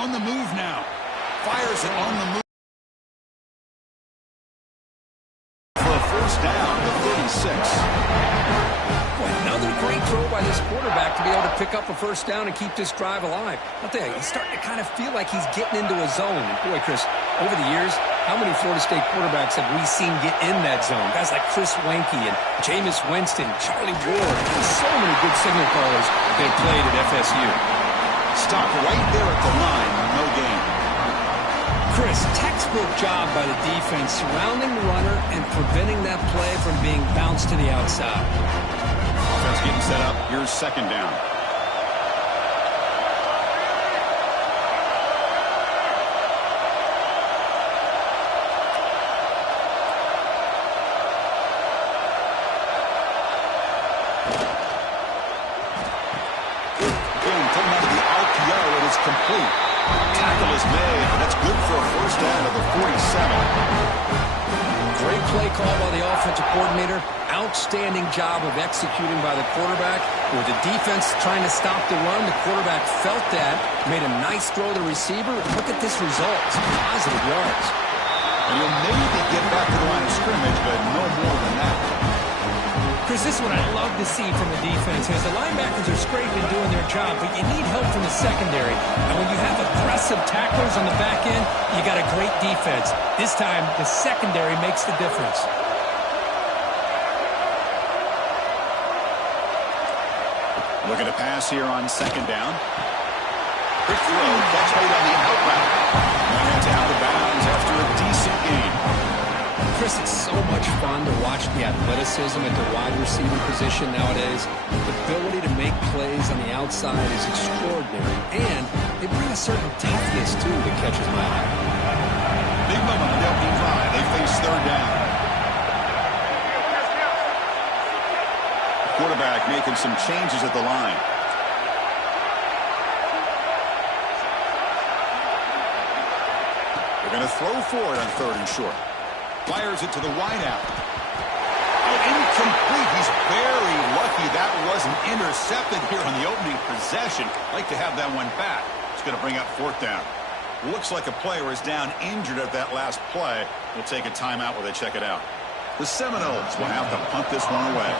On the move now. Fires it on the move. For a first down, the 36. Boy, another great throw by this quarterback to be able to pick up a first down and keep this drive alive. I'll tell you, he's starting to kind of feel like he's getting into a zone. And boy, Chris, over the years, how many Florida State quarterbacks have we seen get in that zone? Guys like Chris Weinke and Jameis Winston, Charlie Ward, and so many good signal callers that have played at FSU. Stopped right there at the line, no gain. Chris, textbook job by the defense surrounding the runner and preventing that play from being bounced to the outside. Offense getting set up. Here's second down. Again, coming out of the RPO, it is complete. Tackle is made, and that's good for a first down of the 47. Great play call by the offensive coordinator. Outstanding job of executing by the quarterback. With the defense trying to stop the run, the quarterback felt that, made a nice throw to the receiver. Look at this result. Positive yards. And you'll maybe get back to the line of scrimmage, but no more than that. Chris, this is what I love to see from the defense. As the linebackers are scraping doing their job, but you need help from the secondary. And when you have aggressive tacklers on the back end, you got a great defense. This time, the secondary makes the difference. Looking to pass here on second down. Quick throw, that's made on the out route. And that's out of bounds after a decent gain. Chris, it's so much fun to watch the athleticism at the wide receiver position nowadays. The ability to make plays on the outside is extraordinary, and they bring a certain toughness, too, that catches my eye. Big moment on the opening drive. They face third down. Quarterback making some changes at the line. They're going to throw for it on third and short. Fires it to the wideout. Oh, incomplete. He's very lucky that wasn't intercepted here on the opening possession. Like to have that one back. It's going to bring up fourth down. Looks like a player is down injured at that last play. We'll take a timeout while they check it out. The Seminoles will have to punt this one away.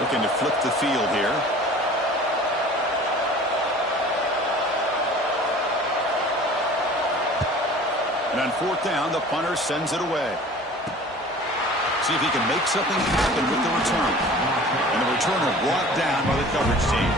Looking to flip the field here. And on fourth down, the punter sends it away. See if he can make something happen with the return. And the returner brought down by the coverage team.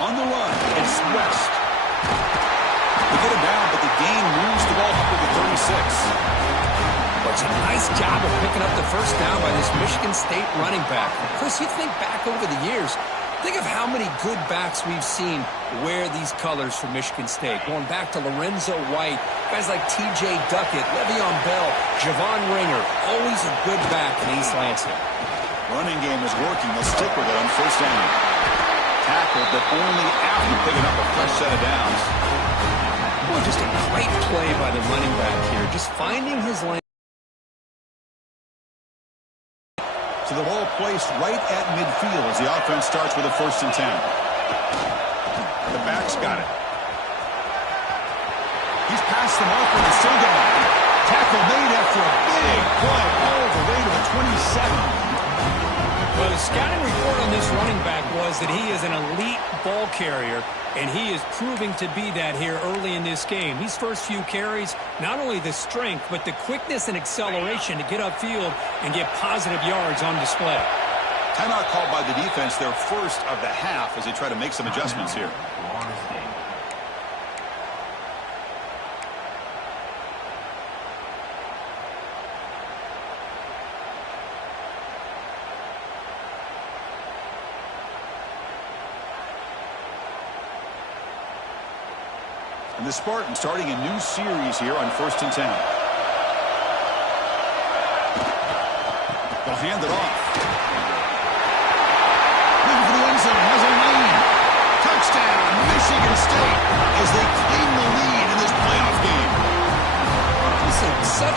On the run, it's West. They get him down, but the gain moves the ball up to the 36. It's a nice job of picking up the first down by this Michigan State running back. Chris, you think back over the years, think of how many good backs we've seen wear these colors for Michigan State. Going back to Lorenzo White, guys like T.J. Duckett, Le'Veon Bell, Javon Ringer, always a good back in East Lansing. Running game is working. They'll stick with it on first down. Tackled, but only after picking up a fresh set of downs. Boy, just a great play by the running back here. Just finding his lane. So the ball placed right at midfield as the offense starts with a 1st and 10. The back's got it. He's passed them off and it's still going. Tackle made after a big play all the way to the 27. Well, the scouting report on this running back was that he is an elite ball carrier, and he is proving to be that here early in this game. These first few carries, not only the strength, but the quickness and acceleration to get upfield and get positive yards on display. Timeout called by the defense, their first of the half, as they try to make some adjustments here. And the Spartans starting a new series here on 1st and 10. They'll hand it off. Looking for the end zone. Has a lane.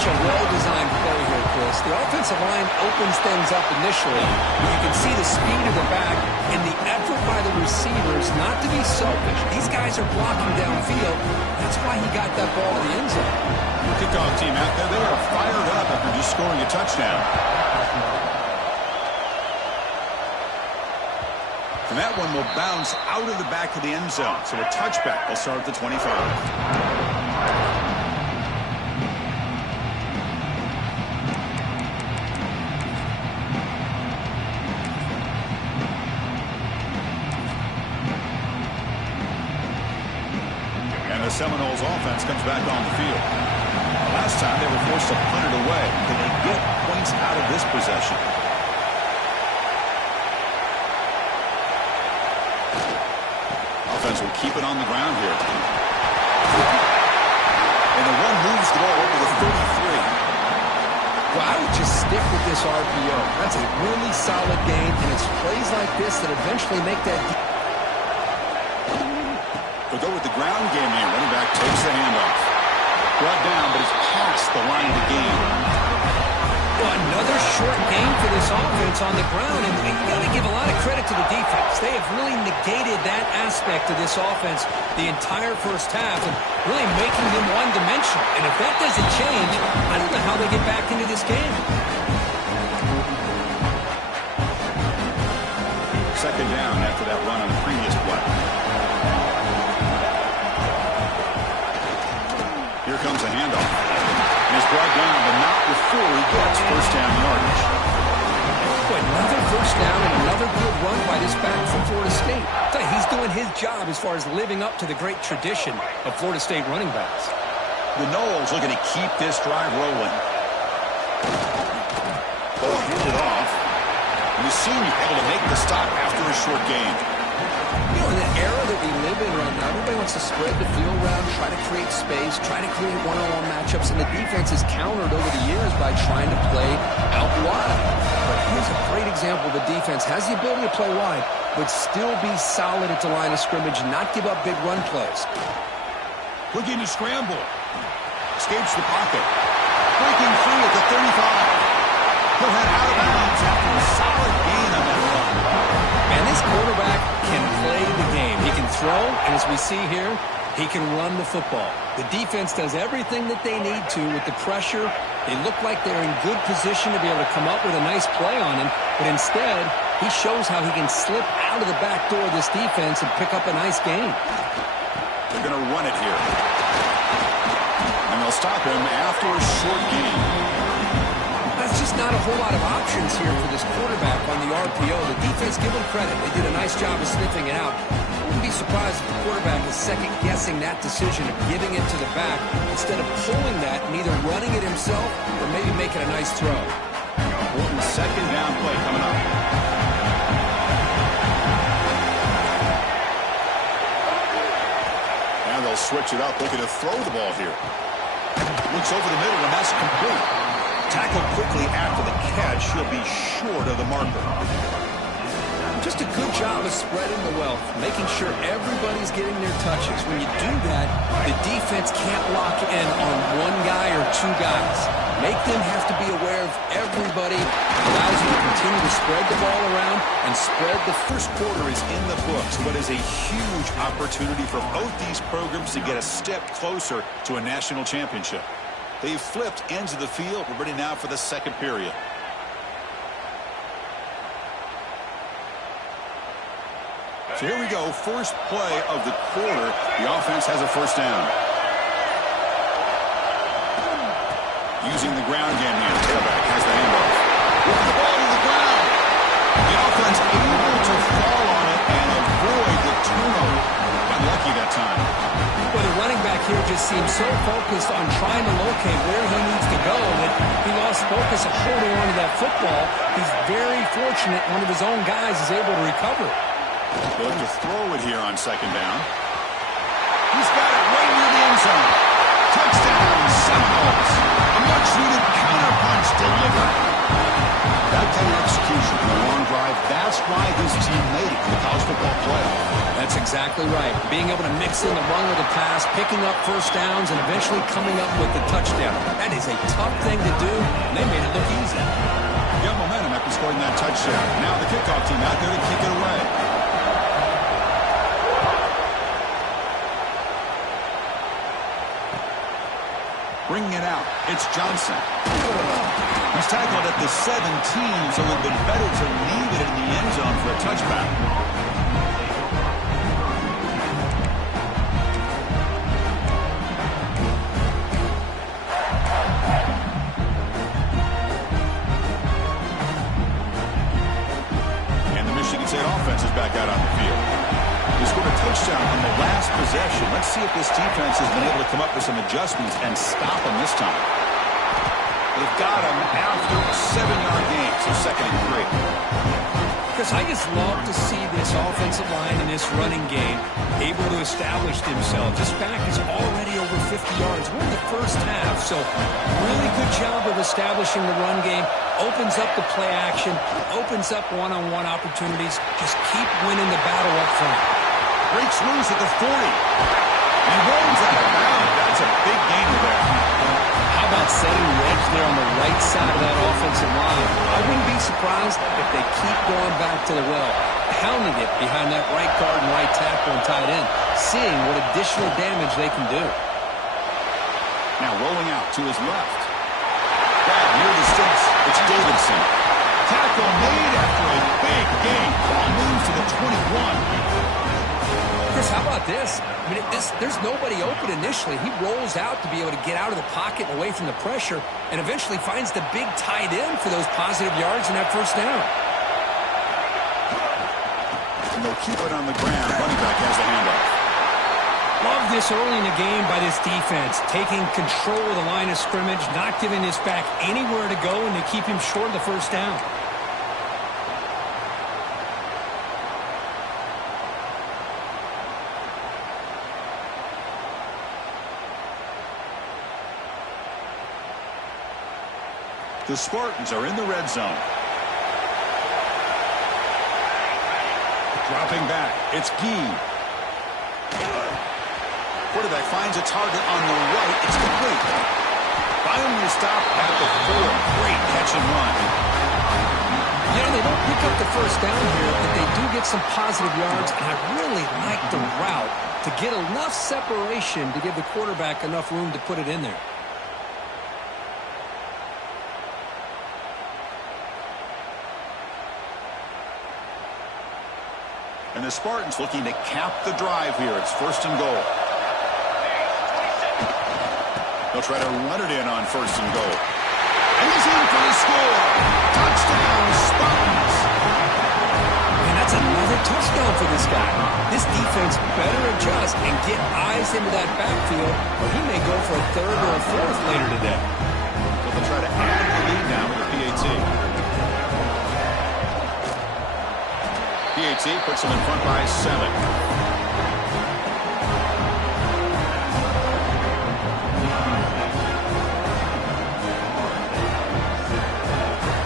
such a well-designed play here, Chris. The offensive line opens things up initially, but you can see the speed of the back and the effort by the receivers not to be selfish. These guys are blocking downfield. That's why he got that ball to the end zone. Kickoff team out there, they are fired up after just scoring a touchdown. And that one will bounce out of the back of the end zone. So a touchback will start at the 25. The Seminoles offense comes back on the field. Last time they were forced to punt it away. Can they get points out of this possession? Offense will keep it on the ground here. And the one moves the ball over the 33. Well, I would just stick with this RPO. That's a really solid game, and it's plays like this that eventually make that. They'll go with the ground game here. Running back takes the handoff. Brought down, but it's past the line of the game. Well, another short game for this offense on the ground, and you got to give a lot of credit to the defense. They have really negated that aspect of this offense the entire first half and really making them one-dimensional. And if that doesn't change, I don't know how they get back into this game. Second down after that run on the previous play. Here comes a handoff. And he's brought down, but not before he gets first down yardage. Boy, another first down and another good run by this back from Florida State. He's doing his job as far as living up to the great tradition of Florida State running backs. The Noles looking to keep this drive rolling. Ball handed off. And the senior able to make the stop after a short gain. You know, in the era that we live in right now, everybody wants to spread the field around, try to create space, try to create one-on-one matchups, and the defense has countered over the years by trying to play out wide. But here's a great example. The defense has the ability to play wide, but still be solid at the line of scrimmage, not give up big run plays. Looking to scramble. Escapes the pocket. Breaking free at the 35. He'll head out of bounds after a solid gain on that run. And this quarterback can play the game. He can throw, and as we see here, he can run the football. The defense does everything that they need to with the pressure. They look like they're in good position to be able to come up with a nice play on him, but instead, he shows how he can slip out of the back door of this defense and pick up a nice gain. They're going to run it here. And they'll stop him after a short gain. That's just not a whole lot of options here for this quarterback on the RPO. The defense, give them credit. They did a nice job of sniffing it out. I wouldn't be surprised if the quarterback is second-guessing that decision of giving it to the back instead of pulling that and either running it himself or maybe making a nice throw. Important second down play coming up. And they'll switch it up, looking to throw the ball here. Looks over the middle, and that's complete. Tackled quickly after the catch. He'll be short of the marker. Just a good job of spreading the wealth, making sure everybody's getting their touches. When you do that, the defense can't lock in on one guy or two guys. Make them have to be aware of everybody. Allows you to continue to spread the ball around and spread the first quarter is in the books, but is a huge opportunity for both these programs to get a step closer to a national championship. They've flipped ends of the field. We're ready now for the second period. So here we go. First play of the quarter. The offense has a first down. Using the ground game here. Tailback has the handoff. With the ball to the ground. The offense able to fall on it and avoid the turnover. Got lucky that time. Well, the running back here just seems so focused on trying to locate where he needs to go that he lost focus of holding on to that football. He's very fortunate one of his own guys is able to recover. They'll look to throw it here on second down. He's got it right near the end zone. Touchdown, Seminoles. A much-needed counterpunch delivered. That kind of execution in a long drive, that's why this team made it to the college football playoff. That's exactly exactly right. Being able to mix in the run with the pass, picking up first downs, and eventually coming up with the touchdown. That is a tough thing to do, and they made it look easy. Got momentum after scoring that touchdown. Now the kickoff team out there to kick it away. Bringing it out, it's Johnson. He's tackled at the 17, so it would have been better to leave it in the end zone for a touchback. And the Michigan State offense is back out on the field. They scored a touchdown on the last possession. Let's see if this defense has been able to come up with some adjustments and stop them this time. They've got him after a 7-yard gain, so 2nd and 3. Chris, I just love to see this offensive line in this running game able to establish themselves. This back is already over 50 yards. We're in the first half, so really good job of establishing the run game. Opens up the play action, opens up one-on-one opportunities. Just keep winning the battle up front. Breaks loose at the 40. And rolls out of bounds. That's a big gain there. How about setting the edge there on the right side of that offensive line? I wouldn't be surprised if they keep going back to the well, pounding it behind that right guard and right tackle and tight end, seeing what additional damage they can do. Now rolling out to his left. Back near the sticks, it's Davidson. Tackle made after a big gain. Ball moves to the 21. Chris, how about this? I mean, there's nobody open initially. He rolls out to be able to get out of the pocket and away from the pressure and eventually finds the big tight end for those positive yards and that first down. And they'll keep it on the ground. Running back has the handoff. Love this early in the game by this defense, taking control of the line of scrimmage, not giving this back anywhere to go, and they keep him short of the first down. The Spartans are in the red zone. Dropping back, it's Gee. Quarterback finds a target on the right. It's complete. Finally stopped at the 4. Great catch and run. You know, they don't pick up the first down here, but they do get some positive yards, and I really like the route to get enough separation to give the quarterback enough room to put it in there. And the Spartans looking to cap the drive here. It's 1st and goal. They'll try to run it in on 1st and goal. And he's in for the score. Touchdown, Spartans. And that's another touchdown for this guy. This defense better adjust and get eyes into that backfield, or he may go for a 3rd or a 4th later today. So they'll try to add the lead now with the PAT. PAT puts them in front by 7.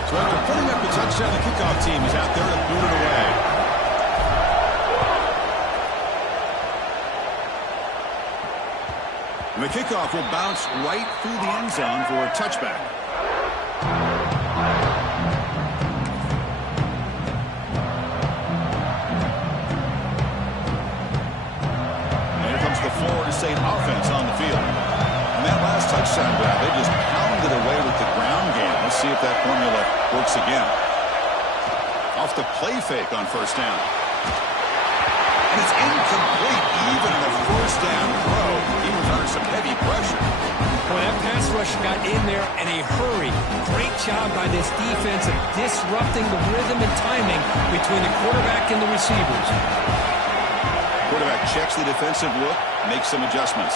So after putting up the touchdown, the kickoff team is out there to boot it away. And the kickoff will bounce right through the end zone for a touchback. Florida State offense on the field. And that last touchdown grab, they just pounded away with the ground game. Let's see if that formula works again. Off the play fake on 1st down. And it's incomplete. Even in the 1st down throw, he was under some heavy pressure. Well, that pass rush got in there in a hurry. Great job by this defense of disrupting the rhythm and timing between the quarterback and the receivers. Quarterback checks the defensive look, makes some adjustments.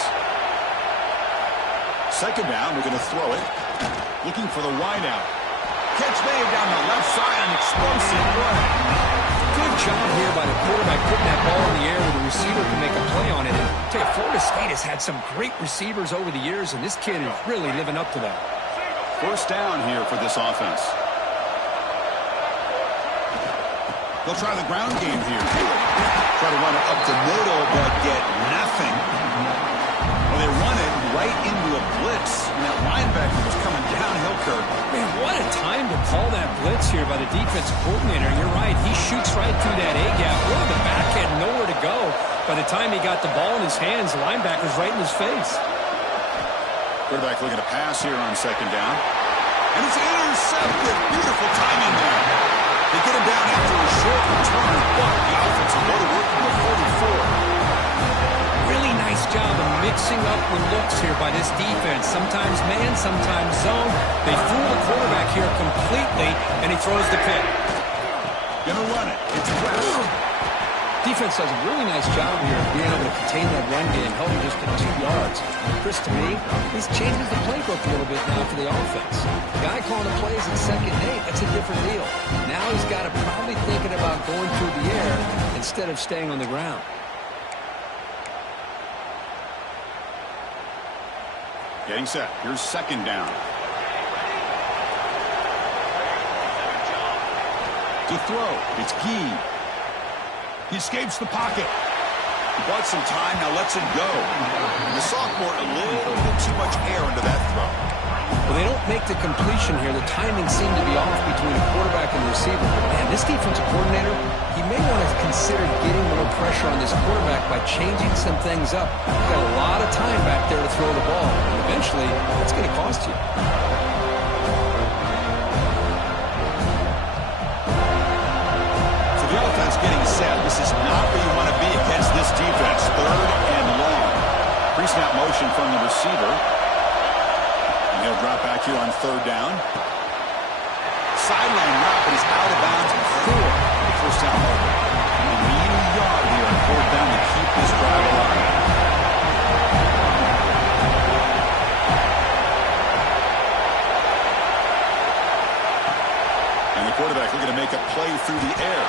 2nd down, we're going to throw it. Looking for the wideout. Catch made down the left side, an explosive play. Good job here by the quarterback putting that ball in the air where the receiver can make a play on it. And I tell you, Florida State has had some great receivers over the years, and this kid is really living up to that. 1st down here for this offense. They'll try the ground game here. Try to run it up the middle, but get nothing. Well, they run it right into a blitz, and that linebacker was coming downhill, Kirk. Man, what a time to call that blitz here by the defensive coordinator. You're right. He shoots right through that A-gap. Really, the back had nowhere to go. By the time he got the ball in his hands, the linebacker's right in his face. Quarterback looking to pass here on second down. And it's intercepted. Beautiful timing there. They get him down after a short return, but the offense will go to work from the 44. Really nice job of mixing up the looks here by this defense. Sometimes man, sometimes zone. They fool the quarterback here completely, and he throws the pick. Gonna run it. It's pressed. Defense does a really nice job here of being able to contain that run game, held him just to 2 yards. Chris, to me, this changes the playbook a little bit now for the offense. The guy calling the plays at 2nd and 8, that's a different deal. Now he's got to probably thinking about going through the air instead of staying on the ground. Getting set. Here's second down. To throw. It's Gee. He escapes the pocket. He bought some time, now lets it go. And the sophomore, a little bit too much air into that throw. Well, they don't make the completion here. The timing seemed to be off between the quarterback and the receiver. But man, this defensive coordinator, he may want to consider getting more pressure on this quarterback by changing some things up. He's got a lot of time back there to throw the ball. And eventually, it's going to cost you. The offense getting set. This is not where you want to be against this defense. 3rd and long. Pre-snap motion from the receiver. And he'll drop back here on 3rd down. Sideline route, but he's out of bounds for the first down over. And we need a yard here on 4th down to keep this drive alive. And the quarterback looking to make a play through the air.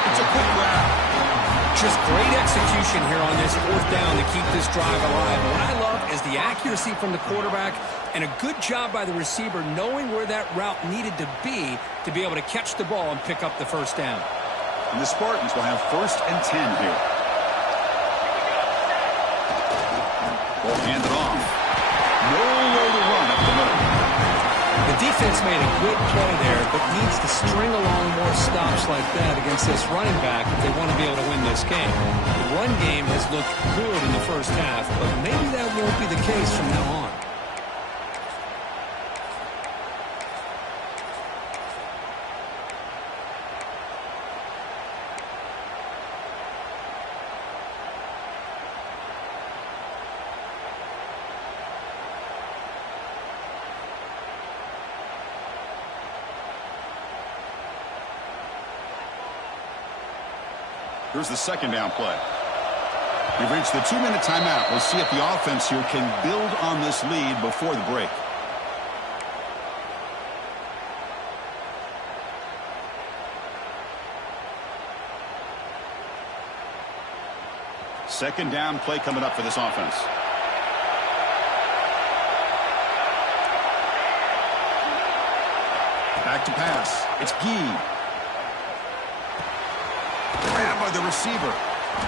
It's a quick route. Just great execution here on this 4th down to keep this drive alive. What I love is the accuracy from the quarterback and a good job by the receiver knowing where that route needed to be able to catch the ball and pick up the first down. And the Spartans will have 1st and 10 here. Ball handed off. No way to run up the middle. The defense made a good play there, but needs to string along more stops like that against this running back if they want to be able to win this game. The run game has looked good in the first half, but maybe that won't be the case from now on. Here's the second down play. We've reached the 2-minute timeout. We'll see if the offense here can build on this lead before the break. Second down play coming up for this offense. Back to pass. It's Gee. Grabbed by the receiver.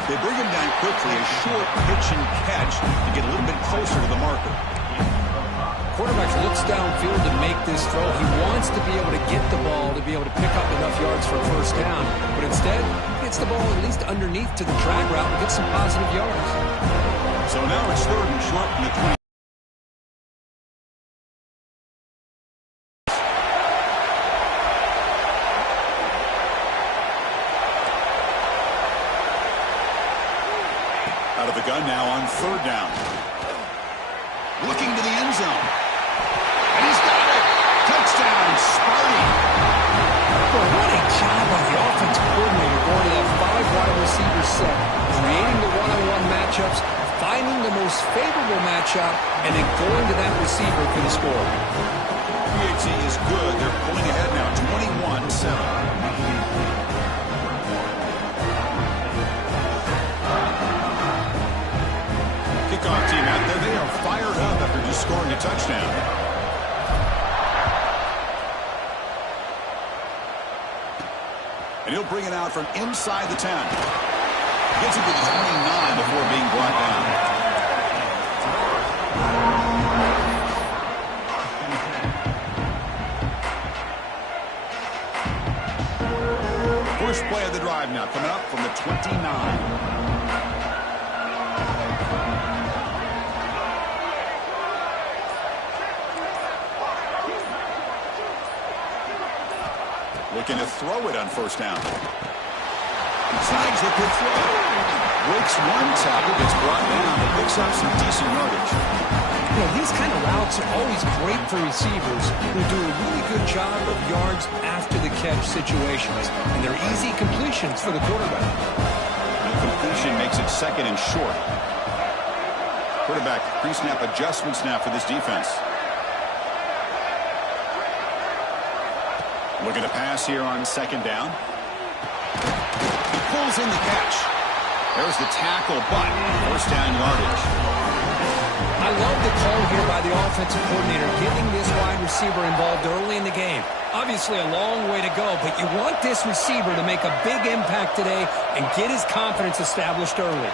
They bring him down quickly. A short pitch and catch to get a little bit closer to the marker. Quarterback looks downfield to make this throw. He wants to be able to get the ball to be able to pick up enough yards for a first down. But instead, he gets the ball at least underneath to the drag route and gets some positive yards. So now it's 3rd and short from the 20. Out of the gun now on 3rd down. Looking to the end zone. And he's got it. Touchdown, Sparty. Well, what a job by the offensive coordinator going to that 5-wide receiver set, creating the one-on-one matchups, finding the most favorable matchup, and then going to that receiver for the score. PAT is good. They're pulling ahead now, 21-7. Kickoff team out there. They are fired up after just scoring a touchdown. And And he'll bring it out from inside the 10. Gets it to the 29 before being brought down. First play of the drive now coming up from the 29. Looking to throw it on first down. Snags a good throw. Breaks one tackle, gets brought down, but picks up some decent yardage. You know, these kind of routes are always great for receivers who do a really good job of yards after the catch situations. And they're easy completions for the quarterback. And completion makes it second and short. Quarterback pre-snap adjustment snap for this defense. Looking to pass here on second down. He pulls in the catch. There's the tackle, but first down yardage. I love the call here by the offensive coordinator, getting this wide receiver involved early in the game. Obviously a long way to go, but you want this receiver to make a big impact today and get his confidence established early.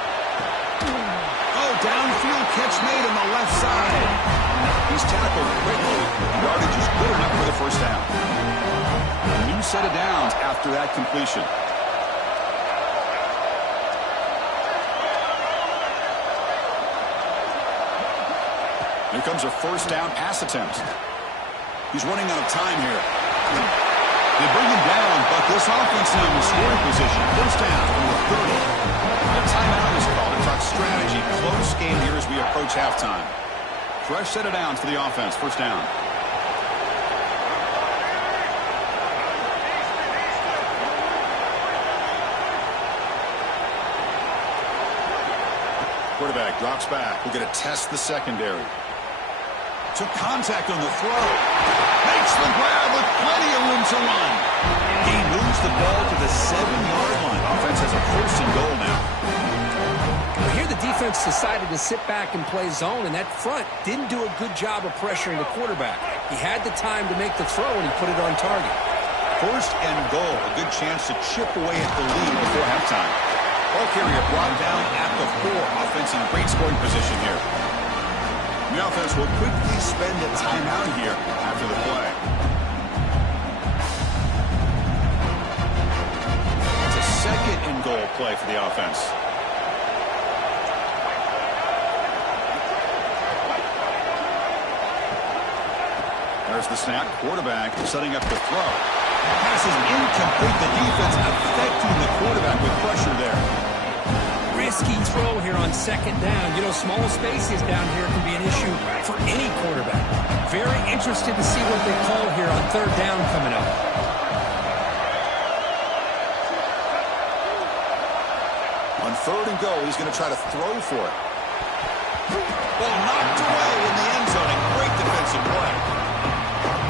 Oh, downfield catch made on the left side. He's tackled quickly. Yardage is good enough for the first down. A new set of downs after that completion. Here comes a first down pass attempt. He's running out of time here. They bring him down, but this offense now in scoring position. First down from the 30. A timeout is called to talk strategy. Close game here as we approach halftime. Fresh set of downs for the offense. First down. Quarterback drops back. We're going to test the secondary. Took contact on the throw. Makes the grab with plenty of room to run. He moves the ball to the 7-yard line. Offense has a first and goal now. Well, here the defense decided to sit back and play zone, and that front didn't do a good job of pressuring the quarterback. He had the time to make the throw, and he put it on target. First and goal. A good chance to chip away at the lead before halftime. Ball carrier brought down at the 4. Offense in great scoring position here. The offense will quickly spend a timeout here after the play. It's a second and goal play for the offense. There's the snap. Quarterback setting up the throw. Pass is incomplete. The defense affecting the quarterback with pressure there. Risky throw here on second down. You know, small spaces down here can be an issue for any quarterback. Very interested to see what they call here on third down coming up. On third and goal, he's going to try to throw for it. Ball knocked away in the end zone. A great defensive play.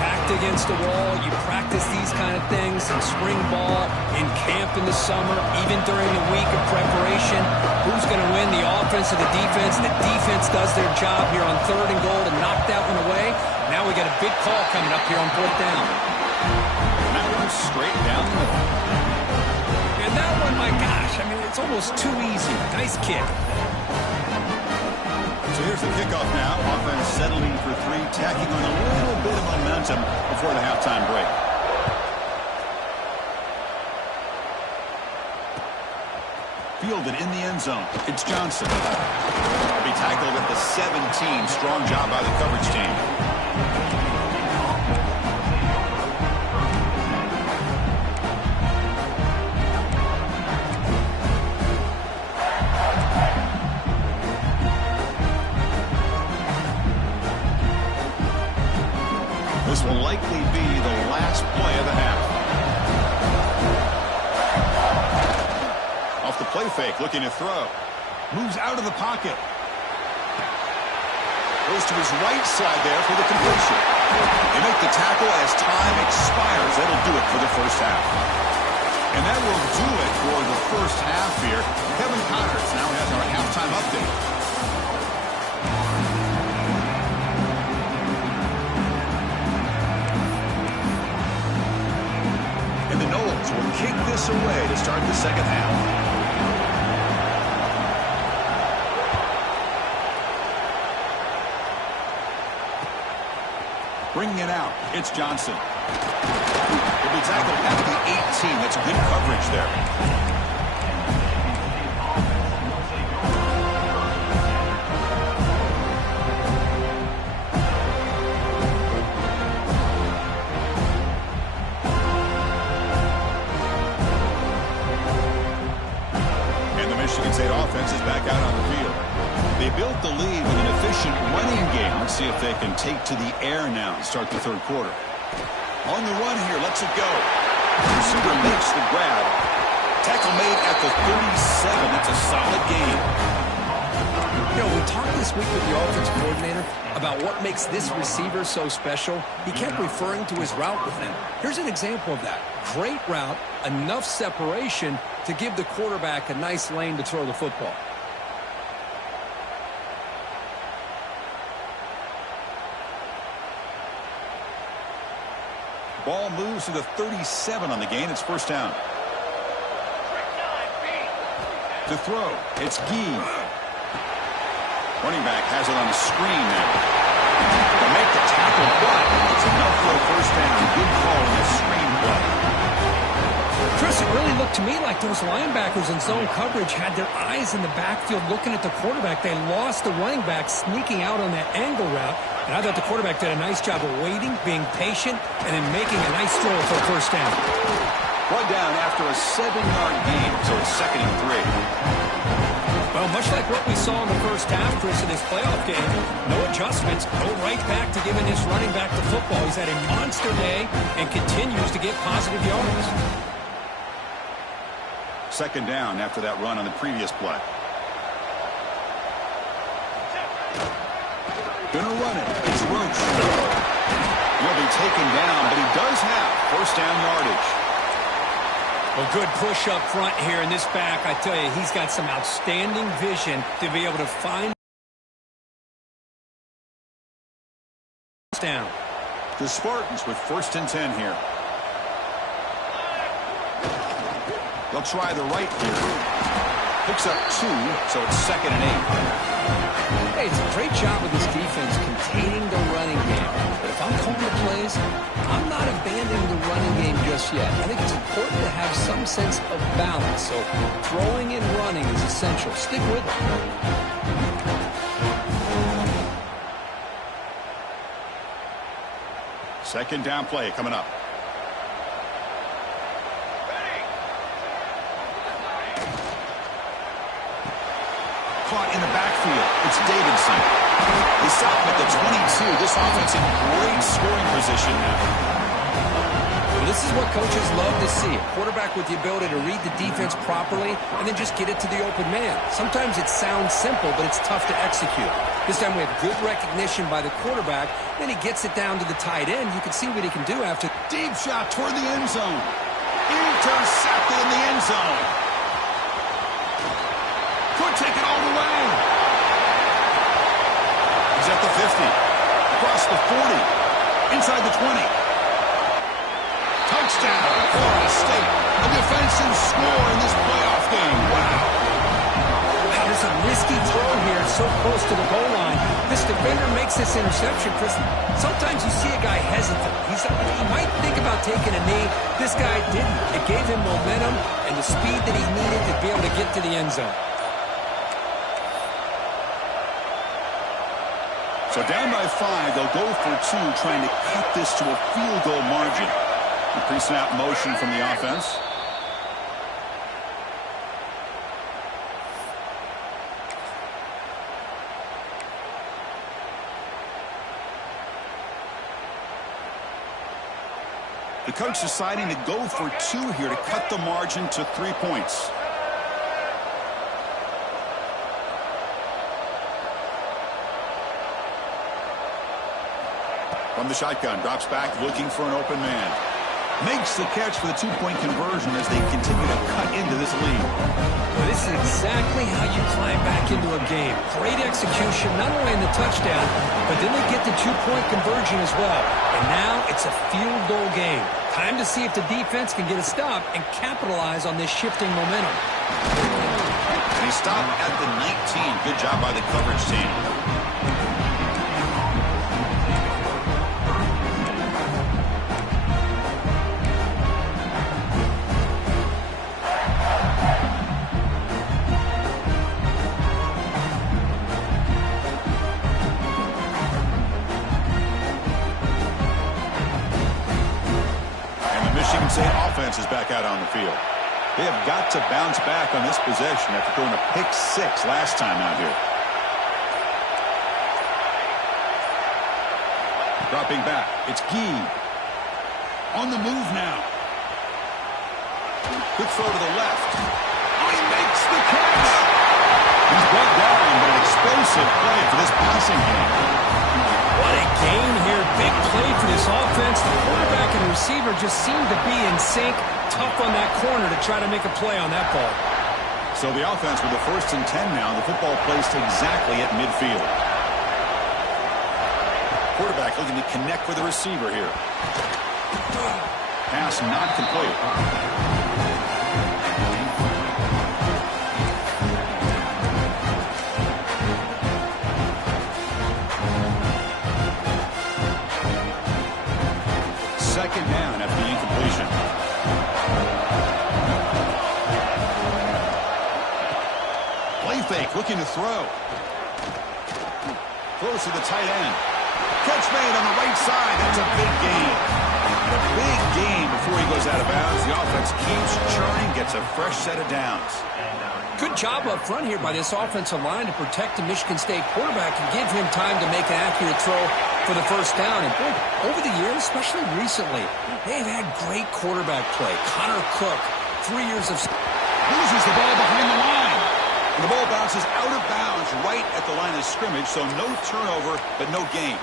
Backed against the wall. You practice these kind of things in spring ball, in camp in the summer, even during the week of preparation. Who's going to win, the offense or the defense? The defense does their job here on third and goal to knock that one away. Now we got a big call coming up here on fourth down. And that one's straight down the middle. And that one, my gosh, I mean, it's almost too easy. Nice kick. So here's the kickoff now. Offense settling for 3, tacking on a little bit of momentum before the halftime break. Fielded in the end zone. It's Johnson. He'll be tackled at the 17. Strong job by the coverage team. This will likely be the last play of the half. Off the play fake, looking to throw. Moves out of the pocket. Goes to his right side there for the completion. They make the tackle as time expires. That'll do it for the first half. And that will do it for the first half here. Kevin Connors now has our halftime update. And the Noles will kick this points away to start the second half. Bringing it out, it's Johnson. He'll be tackled at the 18. That's good coverage there. And the Michigan State offense is back out on the field. They built the lead with an efficient running game. Let's see if they can take to the air now and start the third quarter. On the run here, lets it go. The receiver makes the grab. Tackle made at the 37. That's a solid game. You know, we talked this week with the offensive coordinator about what makes this receiver so special. He kept referring to his route running. Here's an example of that. Great route, enough separation to give the quarterback a nice lane to throw the football. Ball moves to the 37 on the gain. It's first down. To throw, it's Gee. Running back has it on the screen now. To make the tackle, but it's enough for a first down. Good call in the screen play. Chris, it really looked to me like those linebackers in zone coverage had their eyes in the backfield looking at the quarterback. They lost the running back sneaking out on that angle route. And I thought the quarterback did a nice job of waiting, being patient, and then making a nice throw for a first down. One down after a 7-yard gain, so it's 2nd and 3. Well, much like what we saw in the first half, Chris, in this playoff game, no adjustments, go right back to giving this running back the football. He's had a monster day and continues to get positive yards. 2nd down after that run on the previous play. Gonna run it. It's Roach. He'll be taken down, but he does have first down yardage. A good push up front here in this back. I tell you, he's got some outstanding vision to be able to find down. The Spartans with 1st and 10 here. They'll try the right here. Picks up 2, so it's 2nd and 8. Hey, it's a great job of this defense containing the running game. But if I'm calling the plays, I'm not abandoning the running game just yet. I think it's important to have some sense of balance. So throwing and running is essential. Stick with it. Second down play coming up. Caught in the backfield. It's Davidson. They stop him at the 22. This offense in great scoring position now. Well, this is what coaches love to see. A quarterback with the ability to read the defense properly and then just get it to the open man. Sometimes it sounds simple, but it's tough to execute. This time we have good recognition by the quarterback. Then he gets it down to the tight end. You can see what he can do after. Deep shot toward the end zone. Intercepted in the end zone. Could take it all the way. He's at the 50. Across the 40. Inside the 20. Touchdown, Florida State. A defensive score in this playoff game. Wow. Wow, there's a risky throw here so close to the goal line. This defender makes this interception, Chris. Sometimes you see a guy hesitant. He might think about taking a knee. This guy didn't. It gave him momentum and the speed that he needed to be able to get to the end zone. So down by 5, they'll go for 2, trying to cut this to a field goal margin. The pre-snap motion from the offense. The coach deciding to go for 2 here to cut the margin to 3 points. From the shotgun, drops back, looking for an open man. Makes the catch for the 2-point conversion as they continue to cut into this lead. Well, this is exactly how you climb back into a game. Great execution, not only in the touchdown, but then they get the 2-point conversion as well. And now it's a field goal game. Time to see if the defense can get a stop and capitalize on this shifting momentum. And he stopped at the 19. Good job by the coverage team. Michigan State offense is back out on the field. They have got to bounce back on this possession after throwing a pick 6 last time out here. Dropping back. It's Gee. On the move now. Quick throw to the left. Oh, he makes the catch. He's brought down, but an explosive play for this passing game. What a gain here. Big play for this offense. The quarterback and receiver just seem to be in sync. Tough on that corner to try to make a play on that ball. So the offense with the 1st and 10 now. The football placed exactly at midfield. Quarterback looking to connect with the receiver here. Pass not complete. Second down after the incompletion. Play fake, looking to throw. Throws to the tight end. Catch made on the right side. That's a big gain. And a big gain before he goes out of bounds. The offense keeps churning, gets a fresh set of downs. Good job up front here by this offensive line to protect the Michigan State quarterback and give him time to make an accurate throw for the first down. And boy, over the years, especially recently, they've had great quarterback play. Connor Cook, 3 years of... Loses the ball behind the line. And the ball bounces out of bounds right at the line of scrimmage, so no turnover, but no gain.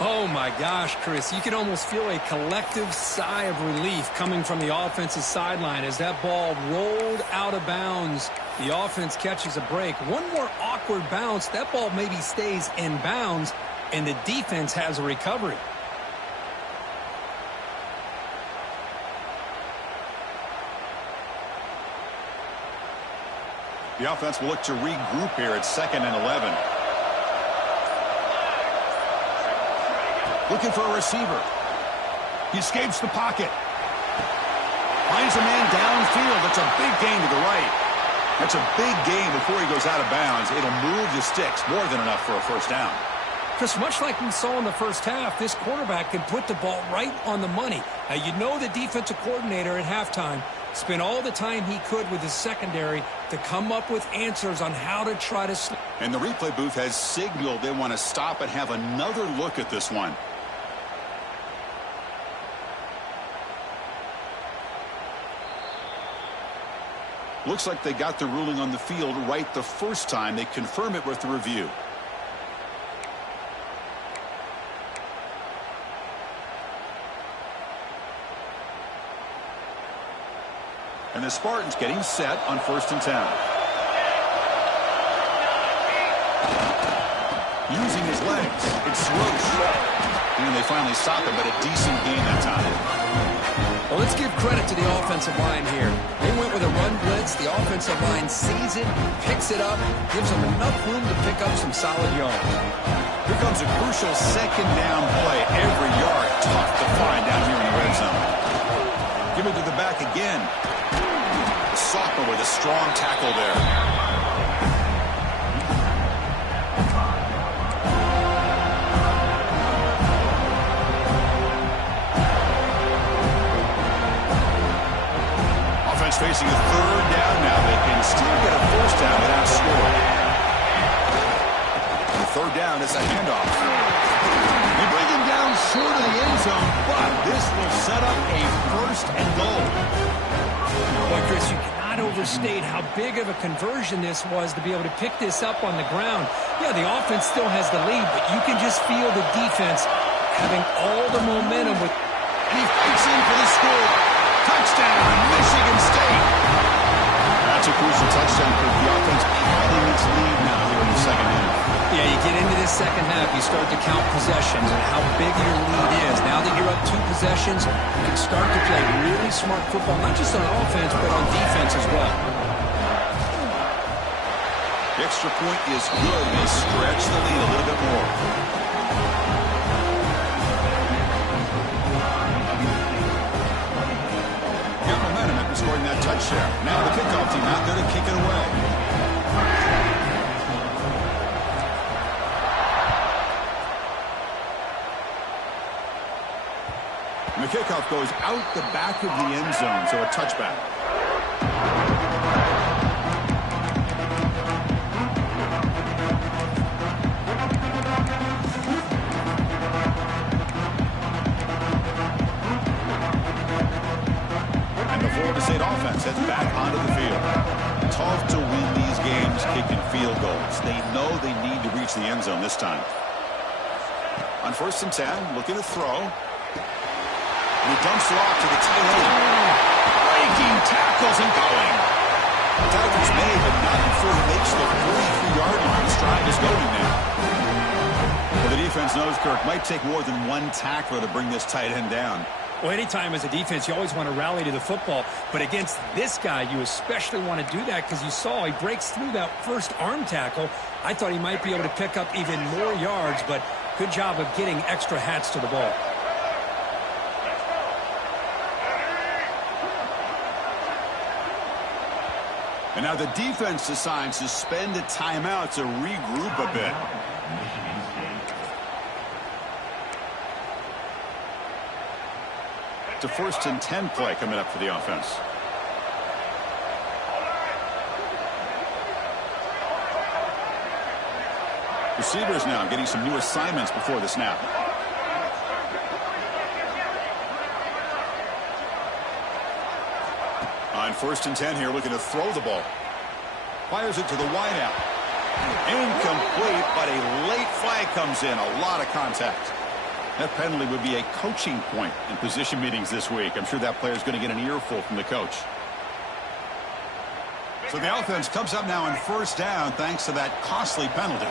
Oh, my gosh, Chris. You can almost feel a collective sigh of relief coming from the offensive sideline as that ball rolled out of bounds. The offense catches a break. One more awkward bounce. That ball maybe stays in bounds, and the defense has a recovery. The offense will look to regroup here at 2nd and 11. Looking for a receiver. He escapes the pocket. Finds a man downfield. That's a big gain to the right. That's a big gain before he goes out of bounds. It'll move the sticks. More than enough for a first down. Chris, much like we saw in the first half, this quarterback can put the ball right on the money. Now, you know the defensive coordinator at halftime spent all the time he could with his secondary to come up with answers on how to try to... And the replay booth has signaled they want to stop and have another look at this one. Looks like they got the ruling on the field right the first time. They confirm it with the review. And the Spartans getting set on 1st and 10. Using his legs. It's Roche. And they finally stop it, but a decent gain that time. Well, let's give credit to the offensive line here. They went with a run blitz. The offensive line sees it, picks it up, gives them enough room to pick up some solid yards. Here comes a crucial 2nd down play. Every yard tough to find down here in the red zone. Give it to the back again. The sophomore with a strong tackle there. Facing a 3rd down now. They can still get a 1st down without scoring. The 3rd down is a handoff. They bring him down short of the end zone, but this will set up a 1st and goal. Boy, Chris, you cannot overstate how big of a conversion this was to be able to pick this up on the ground. Yeah, the offense still has the lead, but you can just feel the defense having all the momentum with... And he fights in for the score. Touchdown, Michigan State. That's a crucial touchdown for the offense piling its lead now here in the 2nd half. Yeah, you get into this second half, you start to count possessions and how big your lead is. Now that you're up 2 possessions, you can start to play really smart football, not just on offense, but on defense as well. The extra point is good. They stretch the lead a little bit more. Got momentum after scoring that touchdown. Now the kickoff team out there to kick it away. And the kickoff goes out the back of the end zone, so a touchback. And the Florida State offense heads back onto the field. Tough to win these games kicking field goals. They know they need to reach the end zone this time. On 1st and 10, looking to throw. And he dumps it off to the tight end. Breaking tackles and going. Tackles made, but not before he makes the 43-yard line. This drive is going now. Well, the defense knows, Kirk, might take more than one tackler to bring this tight end down. Well, anytime as a defense, you always want to rally to the football. But against this guy, you especially want to do that because you saw he breaks through that first arm tackle. I thought he might be able to pick up even more yards, but good job of getting extra hats to the ball. And now the defense decides to spend a timeout to regroup a bit. It's a 1st and 10 play coming up for the offense. Receivers now getting some new assignments before the snap. On 1st and 10 here, looking to throw the ball. Fires it to the wideout. Incomplete, but a late flag comes in. A lot of contact. That penalty would be a coaching point in position meetings this week. I'm sure that player's going to get an earful from the coach. So the offense comes up now on 1st down thanks to that costly penalty.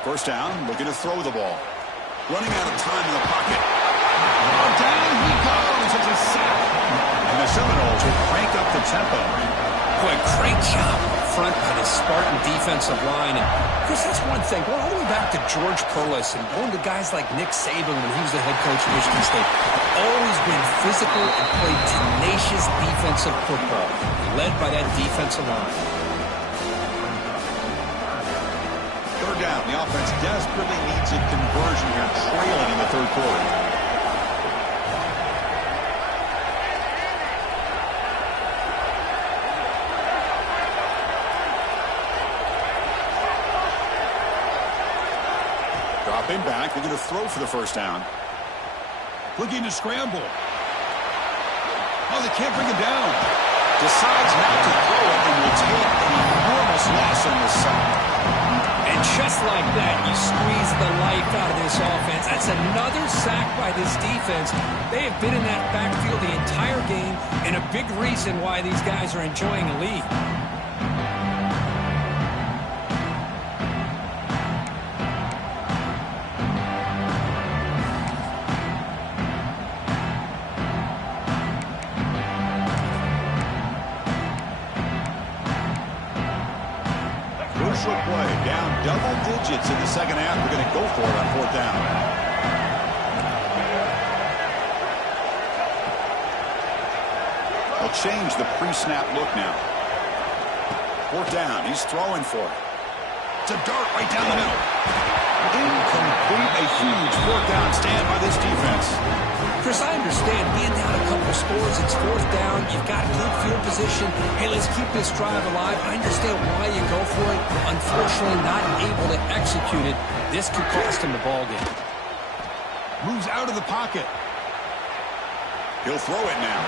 First down, looking to throw the ball. Running out of time in the pocket. Oh, down he goes. It's a sack. And the Seminoles will crank up the tempo. Boy, great job up front by the Spartan defensive line. And, Chris, that's one thing. Going all the way back to George Perlis and going to guys like Nick Saban when he was the head coach of Michigan State. Always been physical and played tenacious defensive football, led by that defensive line. Down. The offense desperately needs a conversion here, trailing in the 3rd quarter. Dropping back, they're going to throw for the 1st down. Looking to scramble. Oh, they can't bring him down. Decides not to throw it and will take an enormous loss on this side. And just like that, you squeeze the life out of this offense. That's another sack by this defense. They have been in that backfield the entire game, and a big reason why these guys are enjoying a lead. Crucial play, down double digits in the second half. We're going to go for it on 4th down. They'll change the pre-snap look now. 4th down, he's throwing for it. It's a dart right down the middle. Incomplete, a huge 4th down stand by this defense. Chris, I understand being down a couple scores, it's 4th down, you've got good field position. Hey, let's keep this drive alive. I understand why you go for it. Unfortunately, not able to execute it. This could cost him the ball game. Moves out of the pocket. He'll throw it now.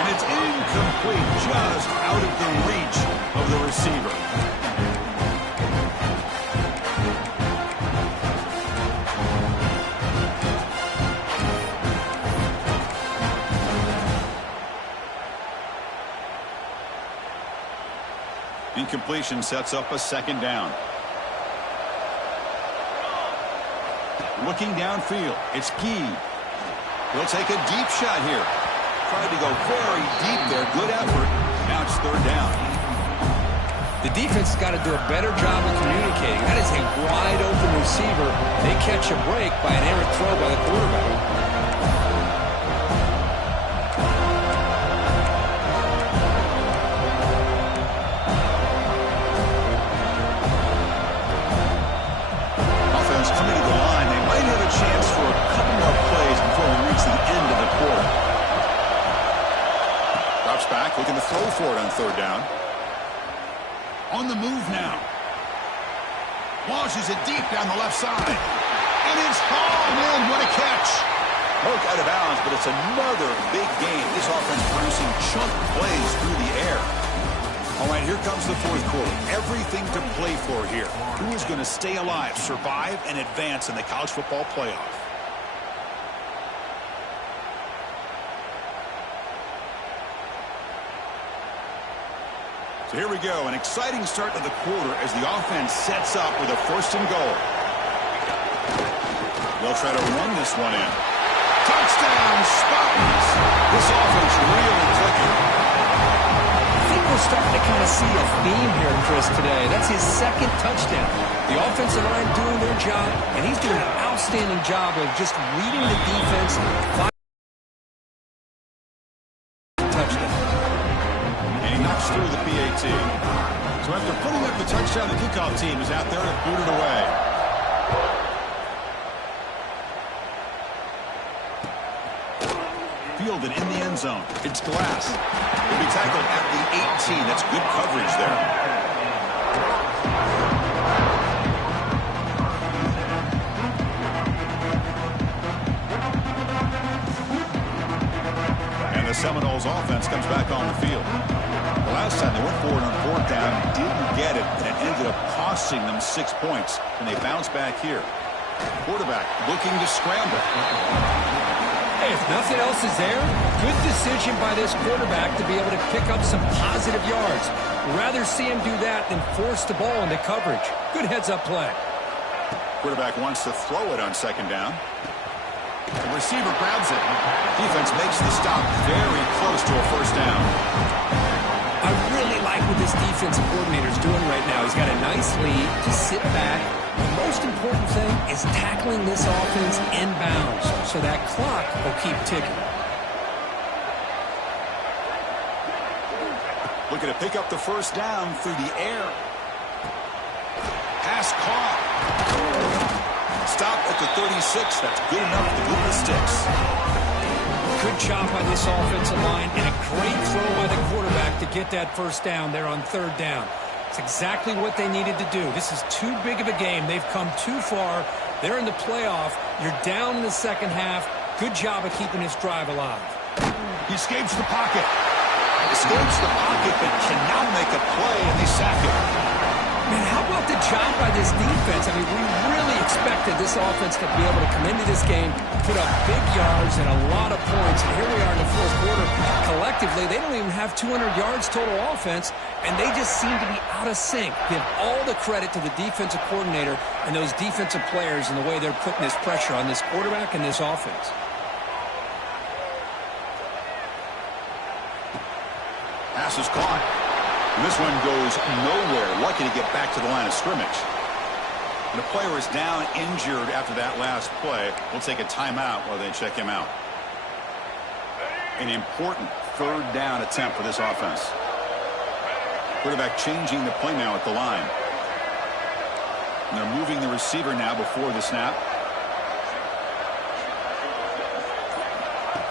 And it's incomplete, just out of the reach of the receiver. completion sets up a second down. Looking downfield, it's Gee. He'll take a deep shot here. Tried to go very deep there. Good effort. Now it's third down. The defense has got to do a better job of communicating. That is a wide-open receiver. They catch a break by an errant throw by the quarterback. Coming to the line, they might have a chance for a couple more plays before we reach the end of the quarter. Drops back, looking to throw for it on third down. On the move now. Launches it deep down the left side. And it's hauled in. What a catch. Broke out of bounds, but it's another big game. This offense producing chunk plays through the air. All right, here comes the fourth quarter. Everything to play for here. Who is going to stay alive, survive, and advance in the college football playoff? So here we go. An exciting start to the quarter as the offense sets up with a first and goal. They'll try to run this one in. Touchdown, Spartans! This offense really clicking. We're starting to kind of see a theme here, Chris, today. That's his second touchdown. The offensive line doing their job, and he's doing an outstanding job of just reading the defense. Touchdown. And he knocks through the PAT. So after putting up the touchdown, the kickoff team is out there to boot it away. Fielded in the end zone. It's Glass. He'll be tackled at the 18. That's good coverage there. And the Seminoles offense comes back on the field. The last time they went forward on fourth down, didn't get it, and it ended up costing them 6 points. And they bounce back here. Quarterback looking to scramble. Hey, if nothing else is there, good decision by this quarterback to be able to pick up some positive yards. Rather see him do that than force the ball into coverage. Good heads-up play. Quarterback wants to throw it on second down. The receiver grabs it. Defense makes the stop very close to a first down. I really like what this defensive coordinator is doing right now. He's got a nice lead to sit back. The most important thing is tackling this offense inbounds so that clock will keep ticking. Looking to pick up the first down through the air. Pass caught. Stop at the 36. That's good enough to move the sticks. Good job by this offensive line and a great throw by the quarterback to get that first down there on third down. It's exactly what they needed to do. This is too big of a game. They've come too far. They're in the playoff. You're down in the second half. Good job of keeping this drive alive. He escapes the pocket. Escapes the pocket, but cannot make a play, and they sack him. Man, how about the job by this defense? I mean, we really expected this offense to be able to come into this game, put up big yards and a lot of points. And here we are in the fourth quarter. Collectively, they don't even have 200 yards total offense, and they just seem to be out of sync. Give all the credit to the defensive coordinator and those defensive players and the way they're putting this pressure on this quarterback and this offense. Pass is caught. And this one goes nowhere. Lucky to get back to the line of scrimmage. And the player is down injured after that last play. We'll take a timeout while they check him out. An important third down attempt for this offense. Quarterback changing the play now at the line. And they're moving the receiver now before the snap.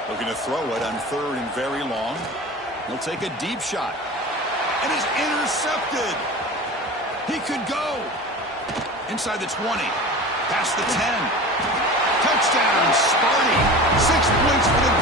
Looking to throw it on third and very long. He'll take a deep shot. And is intercepted. He could go. Inside the 20. Past the 10. Touchdown, Sparty. 6 points for the